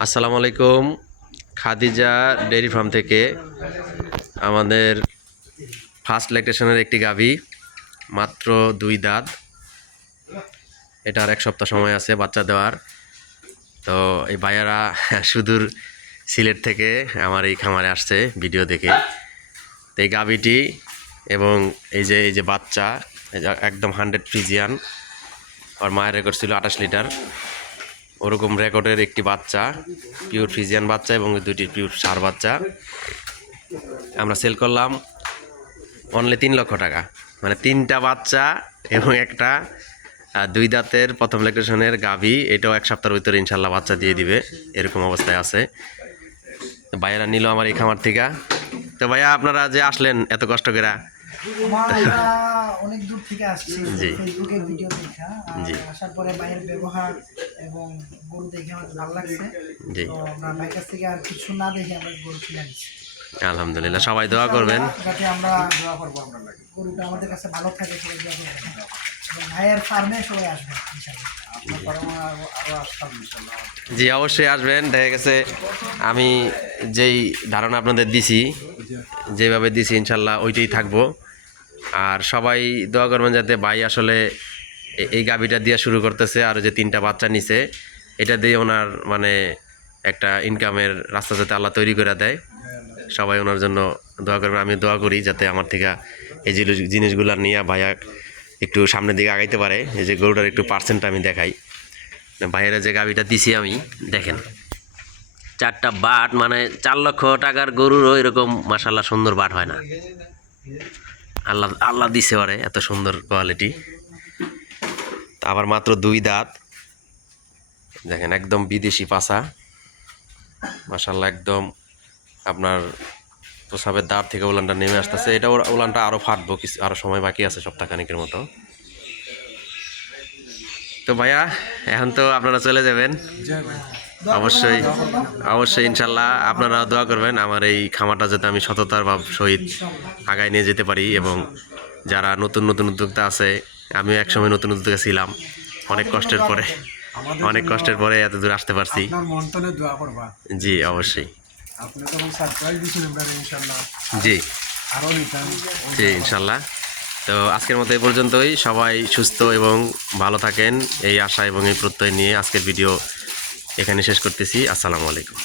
আসসালামু আলাইকুম। Khadija dairy farm থেকে আমাদের ফার্স্ট ল্যাকটেশনের একটি গাভী, মাত্র 2 দাঁত। এটার 1 সপ্তাহ সময় আছে বাচ্চা দেওয়ার। তো এই ভাইয়ারা সুদূর সিলেট থেকে আমার এই খামারে আসছে ভিডিও দেখে। তো এই গাভীটি এবং এই যে বাচ্চা একদম 100 ফ্রিজিয়ান। আর মায়ের রেকর্ড ছিল 28 লিটার। ওরকম রেকর্ডের একটি বাচ্চা, পিওর ফ্রিজিয়ান বাচ্চা এবং 2টি পিওর ষাঁড় বাচ্চা আমরা সেল করলাম অনলি 3 লক্ষ টাকা। মানে 3টা বাচ্চা এবং একটা 2 দাঁতের প্রথম ল্যাকটেশনের গাভী। এটাও 1 সপ্তাহের ভিতরে ইনশাল্লাহ বাচ্চা দিয়ে দিবে, এরকম অবস্থায় আছে। তো ভাইয়ারা নিল আমার এই খামার থেকে। তো ভাইয়া আপনারা যে আসলেন এত কষ্ট করে, অনেক দূর থেকে আসছি ফেসবুকে ভিডিও দেখা, আসার পরে ভাইয়ের ব্যবহার এবং গরু দেখে আমাদের ভালো লাগছে। তো আমরা ভাইয়ের কাছ থেকে আর কিছু না দেখে আমরা গরু কিনে নিচ্ছি। আলহামদুলিল্লাহ, সবাই দোয়া করবেন যাতে আমরা দোয়া করবো গরুটা আমাদের কাছে ভালো থাকে, সবাই দোয়া করবেন এবং ভাইয়ের ফার্মে সবাই আসবেন ইনশাআল্লাহ। জি অবশ্যই আসবেন। দেখা গেছে আমি যেই ধারণা আপনাদের দিছি, যেভাবে দিছি ইনশাল্লাহ ওইটাই থাকবো। আর সবাই দোয়া করবেন যাতে ভাই আসলে এই গাভীটা দিয়ে শুরু করতেছে, আর যে 3টা বাচ্চা নিছে এটা দিয়ে ওনার মানে একটা ইনকামের রাস্তা যাতে আল্লাহ তৈরি করে দেয়। সবাই ওনার জন্য দোয়া করবেন, আমি দোয়া করি যাতে আমার থেকে এই জিনিসগুলো নিয়ে ভাইয়া একটু সামনের দিকে আগাইতে পারে। এই যে গরুটার একটু পার্সেন্ট আমি দেখাই। ভাইয়েরা যে গাভীটা দিছি আমি, দেখেন 4টা বাট, মানে 4 লক্ষ টাকার গরুরও এরকম মাশাআল্লাহ সুন্দর বাট হয় না। আল্লাহ দিছে ওরে এত সুন্দর কোয়ালিটি। তা আবার মাত্র 2 দাঁত, দেখেন একদম বিদেশি পাছা মাশাআল্লাহ। একদম আপনার প্রসাবের দাঁত থেকে উলানটা নেমে আসতেছে। এটা উলানটা আরও ফাটবো, কিছু আরও সময় বাকি আছে, সপ্তাহখানিকের মতো। তো ভাইয়া এখন তো আপনারা চলে যাবেন, অবশ্যই অবশ্যই ইনশাল্লাহ আপনারা দোয়া করবেন আমার এই খামারটা যাতে আমি সততার ভাব সহিত আগায় নিয়ে যেতে পারি। এবং যারা নতুন নতুন উদ্যোক্তা আছে, আমিও একসময় নতুন উদ্যোক্তা ছিলাম, অনেক কষ্টের পরে এত দূর আসতে পারছি। জি অবশ্যই, জি জি ইনশাল্লাহ। তো আজকের মতো এই পর্যন্তই। সবাই সুস্থ এবং ভালো থাকেন এই আশা এবং এই প্রত্যয় নিয়ে আজকের ভিডিও এখানে শেষ করতেছি। আসসালামু আলাইকুম।